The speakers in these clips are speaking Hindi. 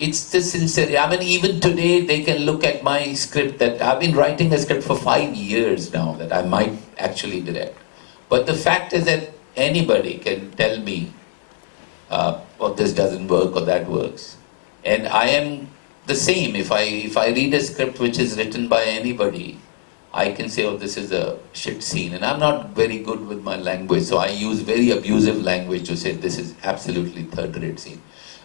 It's the sincerity. I mean, even today they can look at my script that I've been writing a script for 5 years now that I might actually direct. But the fact is that anybody can tell me, well, this doesn't work or that works. And I am the same. If I read a script which is written by anybody, I can say, oh, this is a shit scene. And I'm not very good with my language, so I use very abusive language to say this is absolutely third-rate scene.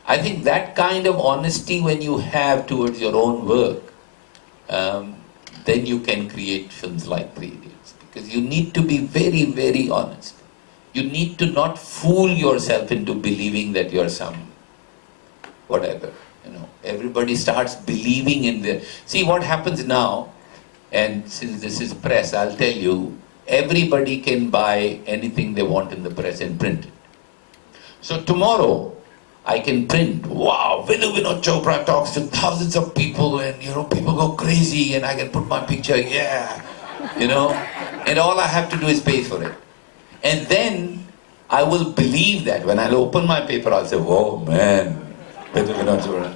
I think that kind of honesty when you have towards your own work, then you can create films like Three Idiots. Because you need to be very, very honest. You need to not fool yourself into believing that you're some whatever. You know, everybody starts believing in the... See what happens now, and since this is press, I'll tell you, everybody can buy anything they want in the press and print it. So tomorrow, I can print, wow, Vidhu Vinod Chopra talks to thousands of people and, you know, people go crazy and I can put my picture, yeah, you know, and all I have to do is pay for it. And then I will believe that. When I'll open my paper, I'll say, whoa, man, Vidhu Vinod Chopra.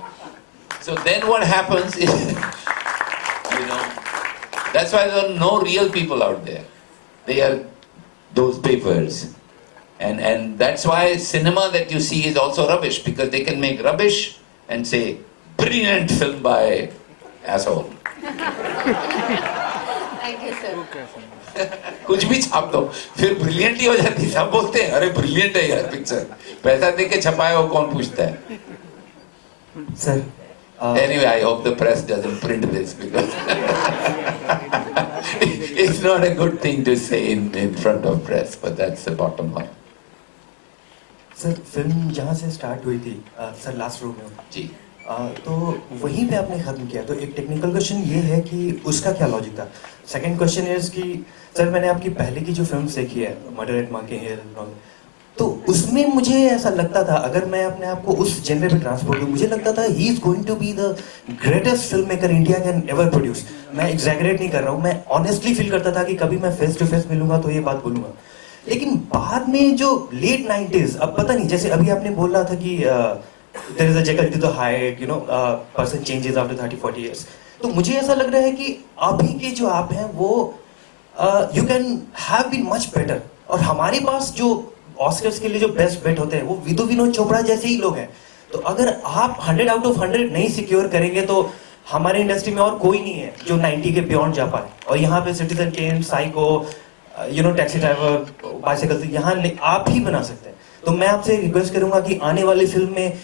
So then what happens is, you know, that's why there are no real people out there. They are those papers. And that's why cinema that you see is also rubbish, because they can make rubbish and say, brilliant film by asshole. Thank you, sir. कुछ भी छाप दो, फिर ब्रिलियंट ही हो जाती है। सब बोलते हैं, अरे ब्रिलियंट है यार पिक्चर। पैसा दे के छपाया हो कौन पूछता है? Sir. Anyway, I hope the press doesn't print this because it's not a good thing to say in front of press, but that's the bottom line. Sir film जहाँ से स्टार्ट हुई थी सर लास्ट रो में जी तो वहीं पे आपने ख़त्म किया, तो एक टेक्निकल क्वेश्चन ये है कि उसका क्या लॉजिक था? सेकंड क्वेश्चन इज कि सर मैंने आपकी पहले की जो फिल्म्स देखी है मर्डर एट मंकी हिल, तो उसमें मुझे ऐसा लगता था, अगर मैं अपने आप को उस जेनर पे ट्रांसपोर्ट करूँ, मुझे लगता था he is going to be the greatest film maker India can ever produce. मैं एग्जैगरेट नहीं कर रहा हूँ, मैं ऑनेस्टली फील करता था कि कभी मैं फेस टू फेस मिलूंगा तो ये बात बोलूंगा। लेकिन बाद में जो लेट 90s, अब पता नहीं, जैसे अभी आपने बोल रहा था कि there is a Jekyll to the Hyde, you know, person changes after 30-40 years, तो मुझे ऐसा लग रहा है कि अभी के जो आप हैं वो you can have been much better. और हमारे पास जो ऑस्कर्स के लिए जो बेस्ट बेट होते हैं वो विधु विनोद चोपड़ा जैसे ही लोग हैं। तो अगर आप 100 आउट ऑफ 100 नहीं सिक्योर करेंगे तो हमारे इंडस्ट्री में और कोई नहीं है जो 90 के बियॉन्ड जा पाए। और यहाँ पे Citizen Kane, Psycho, you know, Taxi Driver, Bicycle, यहाँ आप ही बना सकते हैं। तो मैं आपसे रिक्वेस्ट करूंगा कि आने वाली फिल्म में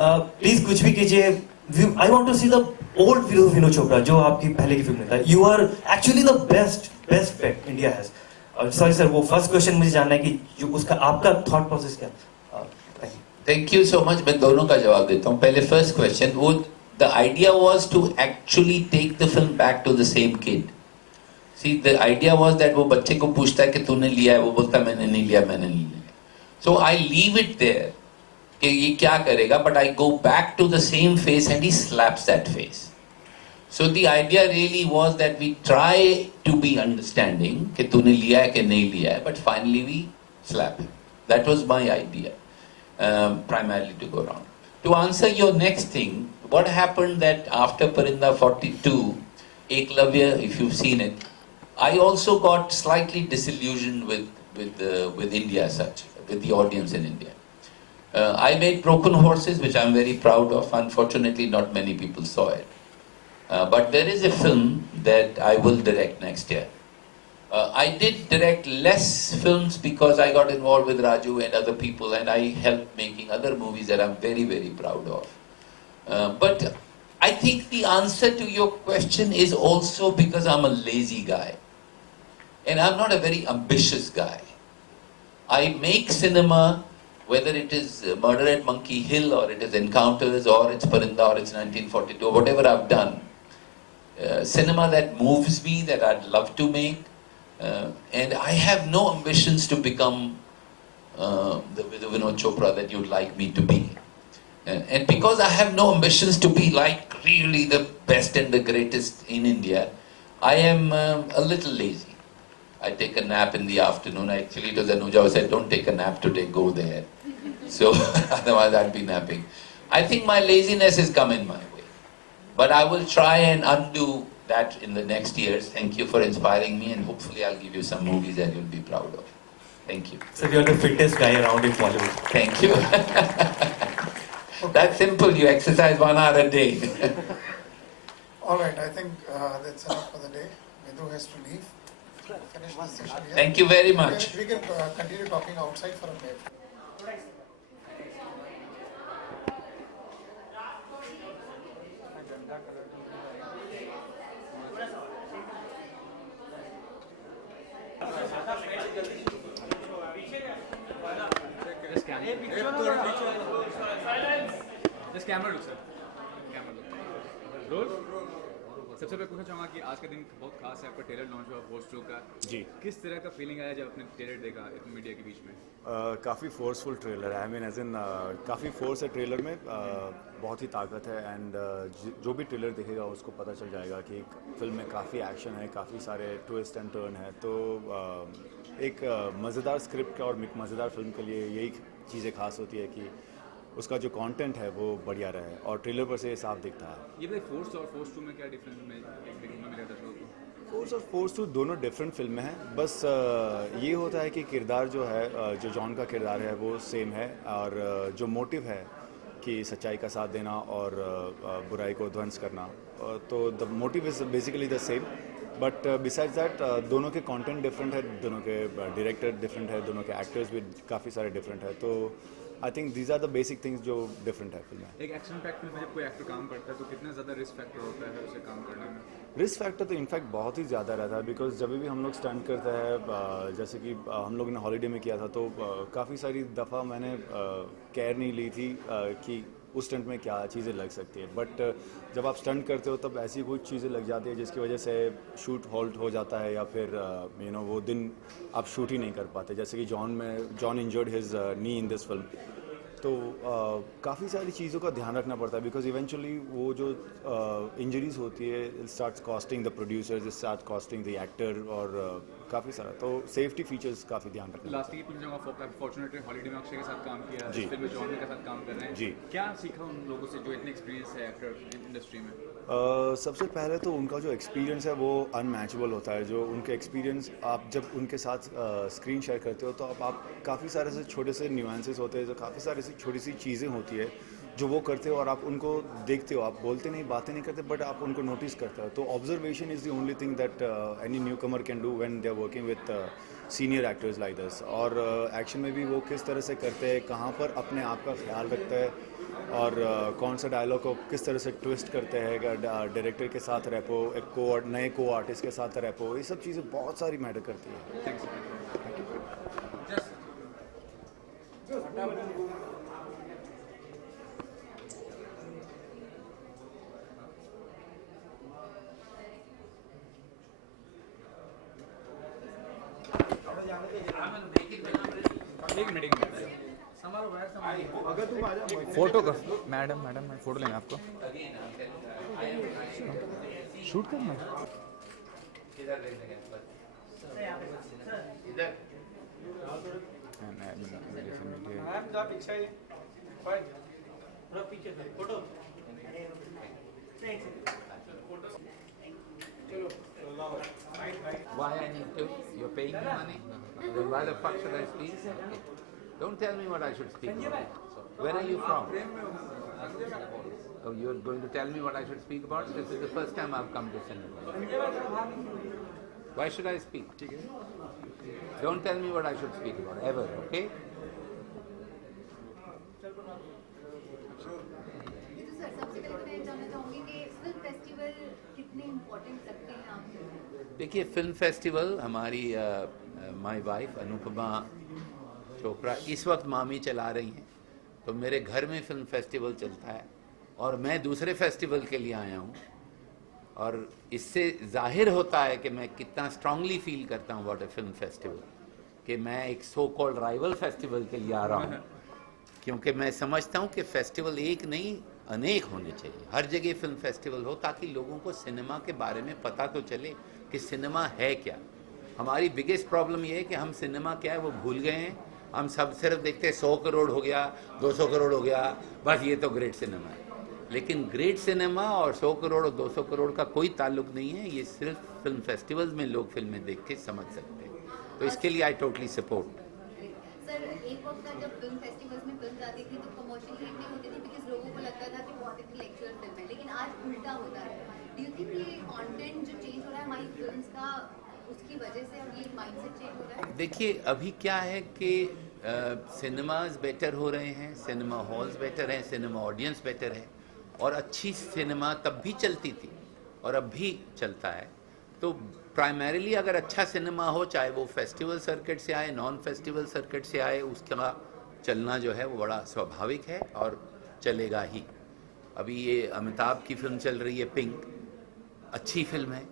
प्लीज कुछ भी कीजिए। I want to see the old Vinod Chopra जो आपकी पहले की फिल्म में था। You are actually the best pet India has. Sorry sir, वो फर्स्ट क्वेश्चन मुझे जानना है कि जो उसका आपका थॉट प्रोसेस क्या? Thank you so much. मैं दोनों का जवाब देता हूँ। पहले फर्स्ट क्वेश्चन, वो the idea was to actually take the film back to the same kid. See, the idea was that वो बच्चे को पूछता है कि तूने लिया है, वो बोलता है मैंने नहीं लिया, मैंने नहीं लिया। So I leave it there कि ये क्या करेगा, but I go back to the same face and he slaps that face. So the idea really was that we try to be understanding कि तूने लिया है कि नहीं लिया है, but finally we slap him. That was my idea, primarily to go around. To answer your next thing, what happened that after Parinda 42, Eklavya, if you've seen it, I also got slightly disillusioned with India as such, with the audience in India. I made Broken Horses, which I'm very proud of. Unfortunately, not many people saw it. But there is a film that I will direct next year. I did direct less films because I got involved with Raju and other people, and I helped making other movies that I'm very, very proud of. But I think the answer to your question is also because I'm a lazy guy. And I'm not a very ambitious guy. I make cinema, whether it is Murder at Monkey Hill, or it is Encounters, or it's Parinda, or it's 1942, or whatever I've done. Cinema that moves me, that I'd love to make. And I have no ambitions to become the Vinod Chopra that you'd like me to be. And because I have no ambitions to be like really the best and the greatest in India, I am a little lazy. I take a nap in the afternoon. Actually, it was Anuja who said, don't take a nap today, go there. So otherwise I'd be napping. I think my laziness has come in my way. But I will try and undo that in the next years. Thank you for inspiring me, and hopefully I'll give you some movies that you'll be proud of. Thank you. Sir, you're the fittest guy around in Bollywood. Thank you. That's simple. You exercise 1 hour a day. All right, I think that's enough for the day. Vidhu has to leave. Finish this session here. Thank you very much. We can continue talking outside for a minute. Just camera look, sir. Camera look. Roll. सबसे पहले पूछना चाहूँगा कि आज का दिन बहुत खास है, आपका ट्रेलर लॉन्च हुआ फोर्स 2 का। जी। किस तरह का फीलिंग आया जब आपने ट्रेलर देखा इतने मीडिया के बीच में? काफ़ी फोर्सफुल ट्रेलर है। आई मीन एज इन काफ़ी फोर्स है ट्रेलर में, बहुत ही ताकत है। एंड जो भी ट्रेलर देखेगा उसको पता चल जाएगा कि फिल्म में काफ़ी एक्शन है, काफ़ी सारे ट्विस्ट एंड टर्न है। तो एक मज़ेदार स्क्रिप्ट और मज़ेदार फिल्म के लिए यही चीज़ें खास होती है कि उसका जो कंटेंट है वो बढ़िया रहे, और ट्रेलर पर से साफ दिखता है। ये बताइए फोर्स और फोर्स 2 में क्या डिफरेंस में देखने को मिला दर्शकों को? फोर्स और फोर्स 2 दोनों डिफरेंट फिल्में हैं। बस ये होता है कि किरदार जो है, जो जॉन का किरदार है वो सेम है, और जो मोटिव है कि सच्चाई का साथ देना और बुराई को ध्वंस करना, तो the motive is basically the same. But besides that दोनों के कंटेंट डिफरेंट है, दोनों के डायरेक्टर डिफरेंट है, दोनों के एक्टर्स भी काफ़ी सारे डिफरेंट है। तो I think these are the basic things जो डिफरेंट है फिल्म में। एक एक्शन पैक्ड फिल्म में जब कोई एक्टर काम करता है तो कितना ज़्यादा रिस्क फैक्टर होता है उसे काम करने में? रिस्क फैक्टर तो इनफैक्ट बहुत ही ज़्यादा रहता है, बिकॉज जब भी हम लोग स्टंट करते हैं, जैसे कि हम लोग ने हॉलीडे में किया था, तो काफ़ी सारी दफ़ा मैंने केयर नहीं ली थी कि उस स्टंट में क्या चीज़ें लग सकती है। बट जब आप स्टंट करते हो तब ऐसी कुछ चीज़ें लग जाती है जिसकी वजह से शूट हॉल्ट हो जाता है, या फिर वो दिन आप शूट ही नहीं कर पाते। जैसे कि John injured his knee in this film. तो काफ़ी सारी चीज़ों का ध्यान रखना पड़ता है, बिकॉज इवेंचुअली वो जो इंजरीज होती है, it starts costing the producers, it start costing the actor, और काफ़ी सारा तो सेफ्टी फीचर्स काफ़ी ध्यान रखना लास्ट की पूछना चाहूँगा, फॉर्चुनेटली हॉलीडे में अक्षय के साथ काम किया, जी। इस फिल्म में जॉन के साथ काम कर रहे हैं। जी। क्या सीखा उन लोगों से जो इतने एक्सपीरियंस है एक्टर इंडस्ट्री में? सबसे पहले तो उनका जो एक्सपीरियंस है वो अनमैचेबल होता है। जो उनके एक्सपीरियंस आप जब उनके साथ स्क्रीन शेयर करते हो, तो आप काफ़ी सारे से छोटे से न्यूएंसेस होते हैं, जो काफ़ी सारी सी छोटी सी चीज़ें होती है जो वो करते हो, और आप उनको देखते हो। आप बोलते नहीं, बातें नहीं करते, बट आप उनको नोटिस करते हो। तो observation is the only thing that any newcomer can do when they are working with senior actors like this. और एक्शन में भी वो किस तरह से करते हैं, कहाँ पर अपने आप का ख्याल रखते हैं, और कौन सा डायलॉग को किस तरह से ट्विस्ट करते हैं, डायरेक्टर के साथ रैपो, एक नए को आर्टिस्ट के साथ रैपो, ये सब चीज़ें बहुत सारी मैटर करती है। एक मिनट फोटो का मैडम मैं फोटो लेंगे आपको शूट करना Why I need to? You're paying me money? Then why the fuck should I speak? Don't tell me what I should speak about. Where are you from? Oh, you're going to tell me what I should speak about? This is the first time I've come to cinema. Why should I speak? Don't tell me what I should speak about, ever, okay? Sir सबसे पहले मैं जानना चाहूँगी कि फिल्म फेस्टिवल कितने इम्पोर्टेंट लगते हैं आपको? देखिए, फिल्म फेस्टिवल हमारी माय वाइफ अनुपमा चोपड़ा इस वक्त मामी चला रही हैं, तो मेरे घर में फिल्म फेस्टिवल चलता है, और मैं दूसरे फेस्टिवल के लिए आया हूँ, और इससे जाहिर होता है कि मैं कितना स्ट्रांगली फील करता हूँ व्हाट अ फिल्म फेस्टिवल, कि मैं एक सो कॉल्ड राइवल फेस्टिवल के लिए आ रहा हूँ, क्योंकि मैं समझता हूँ कि फेस्टिवल एक नहीं अनेक होने चाहिए। हर जगह फिल्म फेस्टिवल हो ताकि लोगों को सिनेमा के बारे में पता तो चले कि सिनेमा है क्या। हमारी बिगेस्ट प्रॉब्लम ये है कि हम सिनेमा क्या है वो भूल गए हैं, हम सब सिर्फ देखते हैं 100 करोड़ हो गया, 200 करोड़ हो गया, बस ये तो ग्रेट सिनेमा है। लेकिन ग्रेट सिनेमा और 100 करोड़ और 200 करोड़ का कोई ताल्लुक नहीं है, ये सिर्फ फिल्म फेस्टिवल्स में लोग फिल्में देख के समझ सकते हैं। तो इसके लिए आई टोटली सपोर्ट। सर एक वक्त था जब फिल्म फेस्टिवल्स में फिल्म आती थी तो कमर्शियल हिट नहीं होती थी बिकॉज लोगों को लगता था कि बहुत इंटेलेक्चुअल फिल्म है, लेकिन आज उल्टा होता है। डू यू थिंक ये कंटेंट जो चेंज हो रहा है हमारी फिल्म्स का, उसकी वजह से अब ये माइंडसेट चेंज हो रहा है? देखिए अभी क्या है कि सिनेमाज बेटर हो रहे हैं, सिनेमा हॉल्स बेटर हैं, सिनेमा ऑडियंस बेटर है, और अच्छी सिनेमा तब भी चलती थी और अब भी चलता है। तो प्राइमरीली अगर अच्छा सिनेमा हो, चाहे वो फेस्टिवल सर्किट से आए, नॉन फेस्टिवल सर्किट से आए, उसका चलना जो है वो बड़ा स्वाभाविक है और चलेगा ही। अभी ये अमिताभ की फिल्म चल रही है पिंक, अच्छी फिल्म है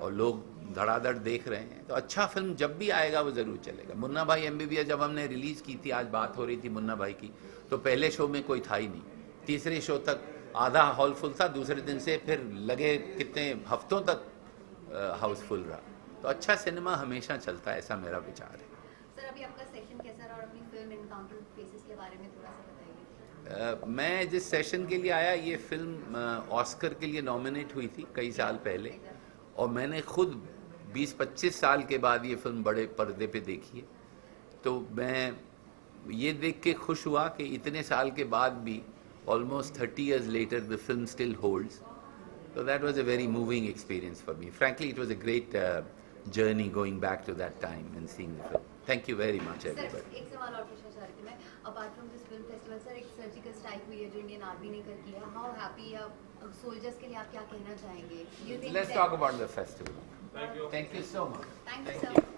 और लोग धड़ाधड़ देख रहे हैं, तो अच्छा फिल्म जब भी आएगा वो ज़रूर चलेगा। मुन्ना भाई MBBS जब हमने रिलीज़ की थी, आज बात हो रही थी मुन्ना भाई की, तो पहले शो में कोई था ही नहीं, तीसरे शो तक आधा हॉल फुल था, दूसरे दिन से फिर लगे कितने हफ्तों तक हाउसफुल रहा। तो अच्छा सिनेमा हमेशा चलता है, ऐसा मेरा विचार है। सर अभी आपका सेशन कैसा रहा और अपनी फिल्म एनकाउंटर फेसेस के बारे में थोड़ा सा बताइए। मैं जिस सेशन के लिए आया, ये फिल्म ऑस्कर के लिए नॉमिनेट हुई थी कई साल पहले, और मैंने खुद 20-25 साल के बाद ये फिल्म बड़े पर्दे पे देखी है। तो मैं ये देख के खुश हुआ कि इतने साल के बाद भी, almost 30 years later, the film still holds. So that was a very moving experience for me. Frankly, it was a great journey going back to that time and seeing the film. Thank you very much, sir everybody. एक सवाल और पूछना चाह रही थी मैं, apart from this film festival sir एक सर्जिकल स्ट्राइक हुई है जो इंडियन आर्मी ने कर किया, हाउ हैप्पी आप सोल्जर्स के लिए आप क्या कहना चाहेंगे? Let's talk about the festival. Thank you so much. Thank you, sir.